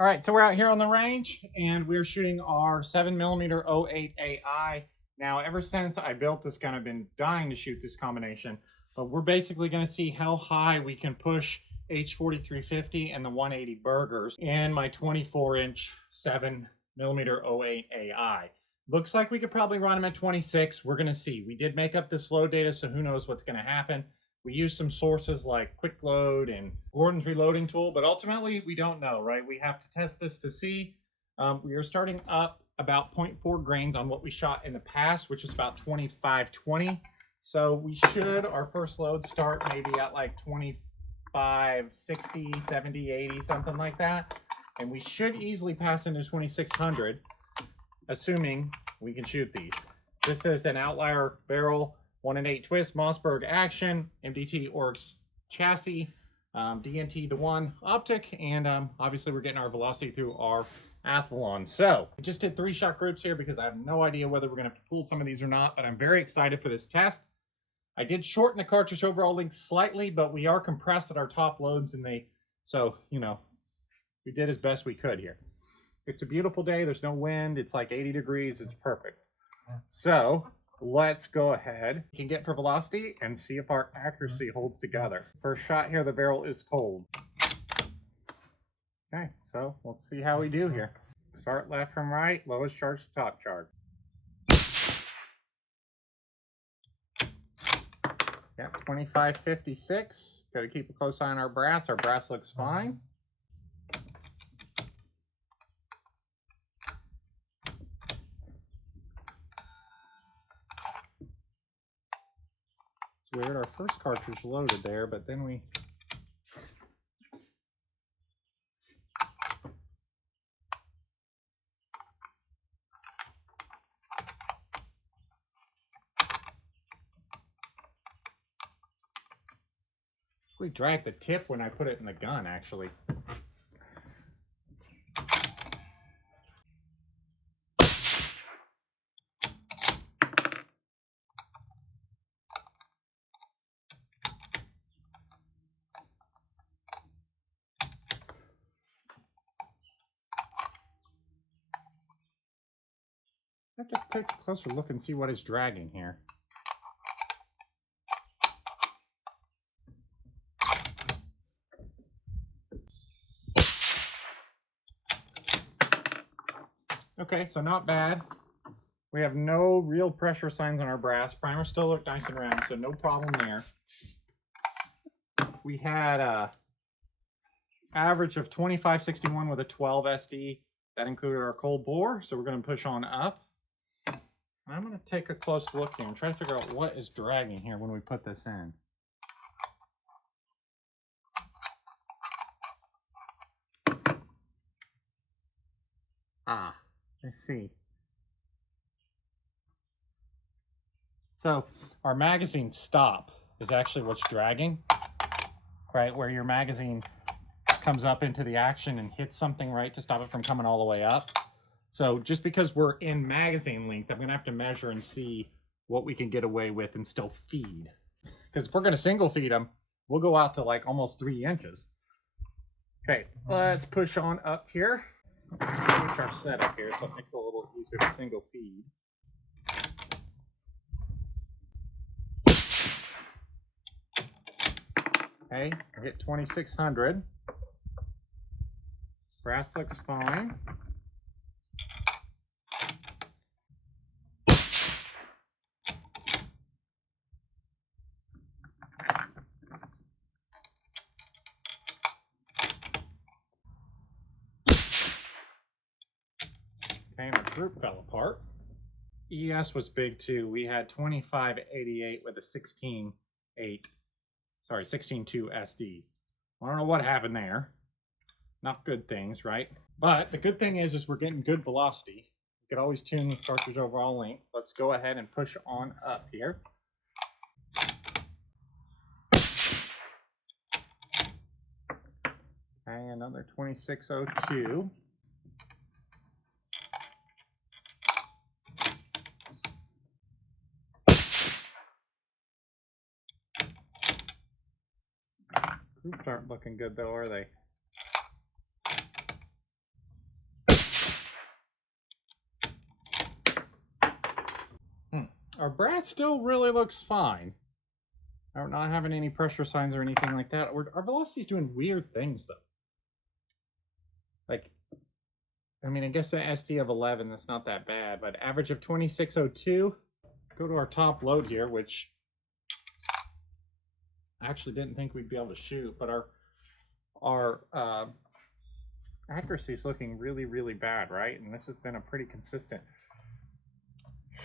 All right, so we're out here on the range and we're shooting our 7mm08AI. Now, ever since I built this gun, I've been dying to shoot this combination, but we're basically going to see how high we can push H4350 and the 180 Bergers in my 24-inch 7mm08AI. Looks like we could probably run them at 26. We're going to see. We did make up this load data, so who knows what's going to happen. We use some sources like Quick Load and Gordon's reloading tool, but ultimately we don't know, right? We have to test this to see. We are starting up about 0.4 grains on what we shot in the past, which is about 2520. So we should, our first load, start maybe at like 25, 60, 70, 80, something like that. And we should easily pass into 2600, assuming we can shoot these. This is an outlier barrel, 1-in-8 twist, Mossberg action, MDT Oryx chassis, DNT the one optic, and obviously we're getting our velocity through our Athlon. So I just did 3-shot groups here because I have no idea whether we're going to have to pull some of these or not, but I'm very excited for this test. I did shorten the cartridge overall length slightly, but we are compressed at our top loads, and so you know, we did as best we could here. It's a beautiful day. There's no wind. It's like 80 degrees. It's perfect. So let's go ahead. We can get for velocity and see if our accuracy holds together. First shot here, the barrel is cold. Okay, so let's see how we do here. Start left from right, lowest charge to top charge. Yeah, 2556. Got to keep a close eye on our brass. Our brass looks fine. It's weird, our first cartridge loaded there, but then we dragged the tip when I put it in the gun, actually. I have to take a closer look and see what is dragging here. Okay, so not bad. We have no real pressure signs on our brass. Primer still looked nice and round, so no problem there. We had a average of 2561 with a 12 SD. That included our cold bore, so we're going to push on up. I'm going to take a close look here and try to figure out what is dragging here when we put this in. I see. So our magazine stop is actually what's dragging, right? Where your magazine comes up into the action and hits something, right, to stop it from coming all the way up. So just because we're in magazine length, I'm going to have to measure and see what we can get away with and still feed. Because if we're going to single feed them, we'll go out to like almost 3 inches. Okay, let's push on up here. Switch our setup here so it makes it a little easier to single feed. Okay, I hit 2600. Brass looks fine. Okay, my group fell apart. ES was big too. We had 2588 with a 16.2 SD. I don't know what happened there. Not good things, right? But the good thing is we're getting good velocity. You could always tune the cartridge overall length. Let's go ahead and push on up here. Okay, another 2602. Groups aren't looking good though, are they? Our brass still really looks fine. We're not having any pressure signs or anything like that. Our velocity's doing weird things, though. Like, I mean, I guess an SD of 11, that's not that bad, but average of 2602. Go to our top load here, which I actually didn't think we'd be able to shoot, but our accuracy is looking really, really bad, right? And this has been a pretty consistent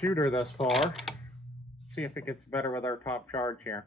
shooter thus far. Let's see if it gets better with our top charge here.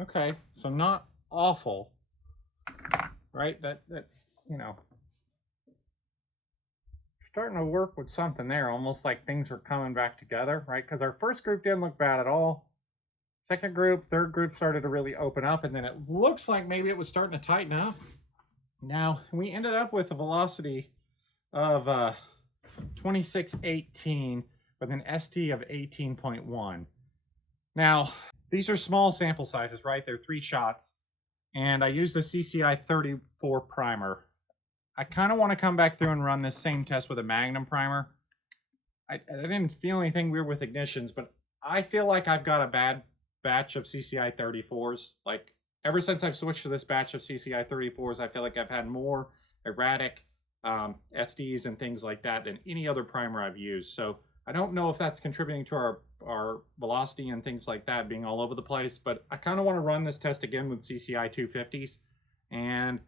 Okay, so not awful, right? That you know, starting to work with something there, almost like things are coming back together, right? Because our first group didn't look bad at all. Second group, third group started to really open up, and then it looks like maybe it was starting to tighten up. Now, we ended up with a velocity of 2618 with an ST of 18.1. Now, these are small sample sizes, right? They're 3 shots, and I used the CCI 34 primer. I kind of want to come back through and run this same test with a Magnum primer. I didn't feel anything weird with ignitions, but I feel like I've got a bad batch of CCI 34s. Like, ever since I've switched to this batch of CCI 34s, I feel like I've had more erratic SDs and things like that than any other primer I've used. So I don't know if that's contributing to our velocity and things like that being all over the place, but I kind of want to run this test again with CCI 250s, and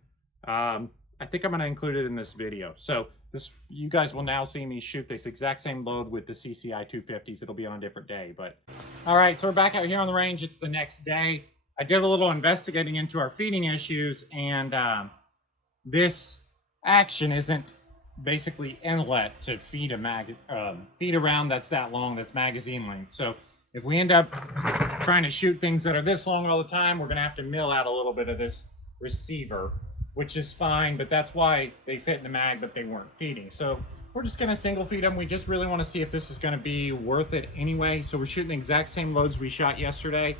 I think I'm going to include it in this video. So you guys will now see me shoot this exact same load with the CCI 250s. It'll be on a different day, but all right, so we're back out here on the range. It's the next day. I did a little investigating into our feeding issues, and this action isn't basically inlet to feed a feed a round that's that long, that's magazine length. So if we end up trying to shoot things that are this long all the time, we're going to have to mill out a little bit of this receiver, which is fine, but that's why they fit in the mag, but they weren't feeding. So we're just going to single feed them. We just really want to see if this is going to be worth it anyway. So we're shooting the exact same loads we shot yesterday,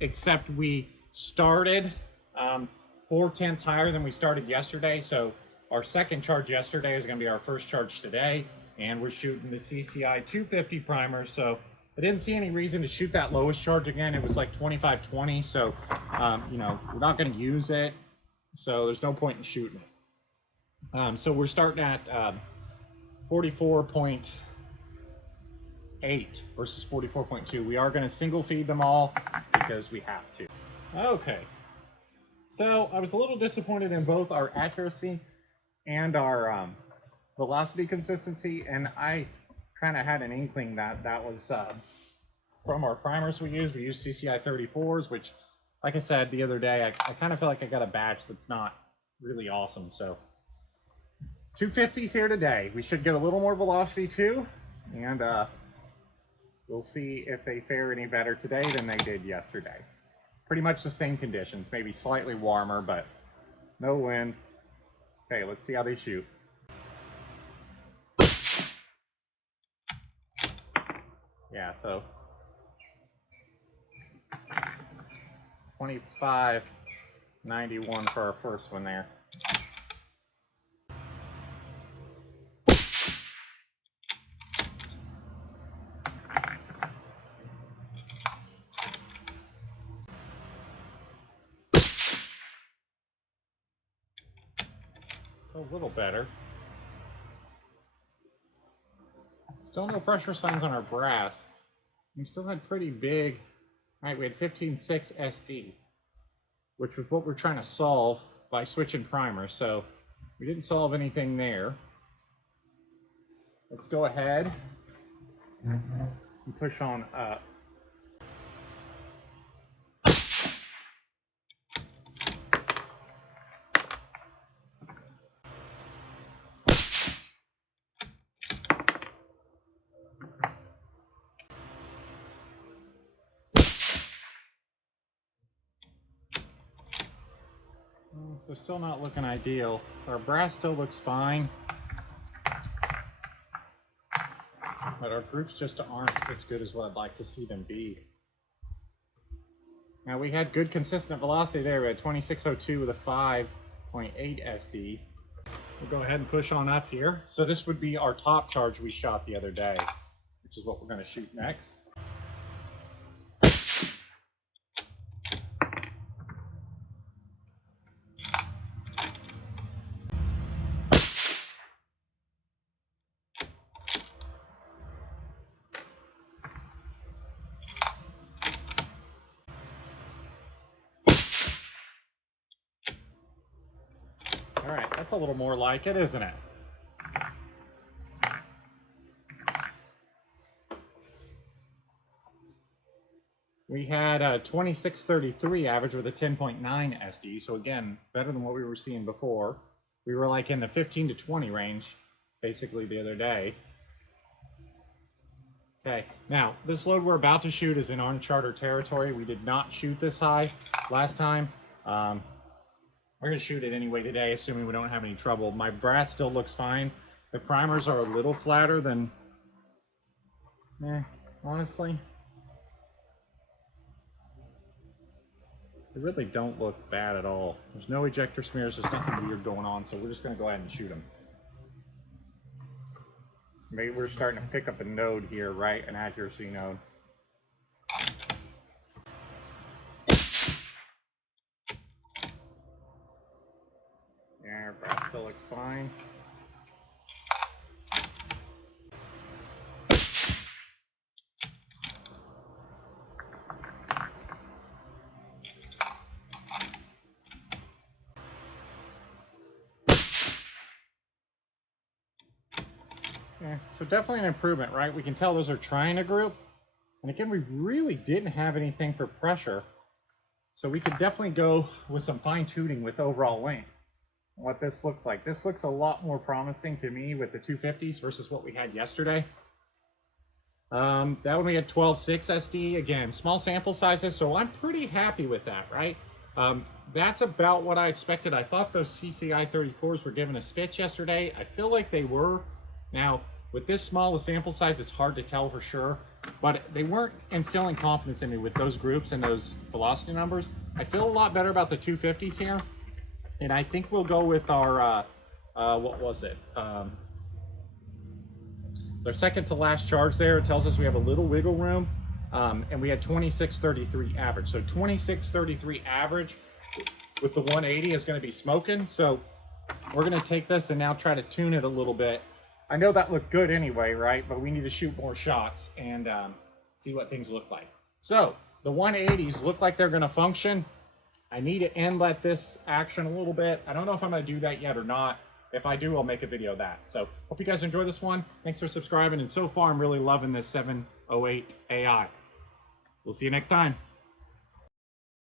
except we started 4/10 higher than we started yesterday. So our second charge yesterday is going to be our first charge today, and we're shooting the CCI 250 primer. So I didn't see any reason to shoot that lowest charge again. It was like 2520, so you know, we're not going to use it, so there's no point in shooting it. So we're starting at 44.8 versus 44.2. We are going to single feed them all because we have to. Okay, so I was a little disappointed in both our accuracy and our velocity consistency, and I kind of had an inkling that that was from our primers we used. We used CCI 34s, which, like I said the other day, I kind of feel like I got a batch that's not really awesome. So 250s here today. We should get a little more velocity too, and we'll see if they fare any better today than they did yesterday. Pretty much the same conditions, maybe slightly warmer, but no wind. Okay, let's see how they shoot. Yeah, so 2591 for our first one there. A little better. Still no pressure signs on our brass. We still had pretty big, right? We had 15.6 SD, which was what we're trying to solve by switching primers. So we didn't solve anything there. Let's go ahead and push on up. So still not looking ideal. Our brass still looks fine. But our groups just aren't as good as what I'd like to see them be. Now we had good consistent velocity there. We had 2602 with a 5.8 SD. We'll go ahead and push on up here. So this would be our top charge we shot the other day, which is what we're going to shoot next. All right, that's a little more like it, isn't it? We had a 2633 average with a 10.9 SD, so again, better than what we were seeing before. We were like in the 15 to 20 range, basically the other day. Okay, now, this load we're about to shoot is in uncharted territory. We did not shoot this high last time. We're going to shoot it anyway today, assuming we don't have any trouble. My brass still looks fine. The primers are a little flatter than... honestly. They really don't look bad at all. There's no ejector smears, there's nothing weird going on, so we're just going to go ahead and shoot them. Maybe we're starting to pick up a node here, right? An accuracy node. Yeah, brass still looks fine. Yeah, so definitely an improvement, right? We can tell those are trying to group. And again, we really didn't have anything for pressure. So we could definitely go with some fine tuning with overall length. What this looks like. This looks a lot more promising to me with the 250s versus what we had yesterday. That one we had 12.6 SD. Again, small sample sizes, so I'm pretty happy with that, right? That's about what I expected. I thought those CCI 34s were giving us fits yesterday. I feel like they were. Now, with this small a sample size, it's hard to tell for sure, but they weren't instilling confidence in me with those groups and those velocity numbers. I feel a lot better about the 250s here. And I think we'll go with our, what was it? Our second to last charge there. It tells us we have a little wiggle room. And we had 2633 average. So 2633 average with the 180 is going to be smoking. So we're going to take this and now try to tune it a little bit. I know that looked good anyway, right? But we need to shoot more shots and see what things look like. So the 180s look like they're going to function. I need to inlet this action a little bit. I don't know if I'm going to do that yet or not. If I do, I'll make a video of that. So hope you guys enjoy this one. Thanks for subscribing. And so far, I'm really loving this 708AI. We'll see you next time.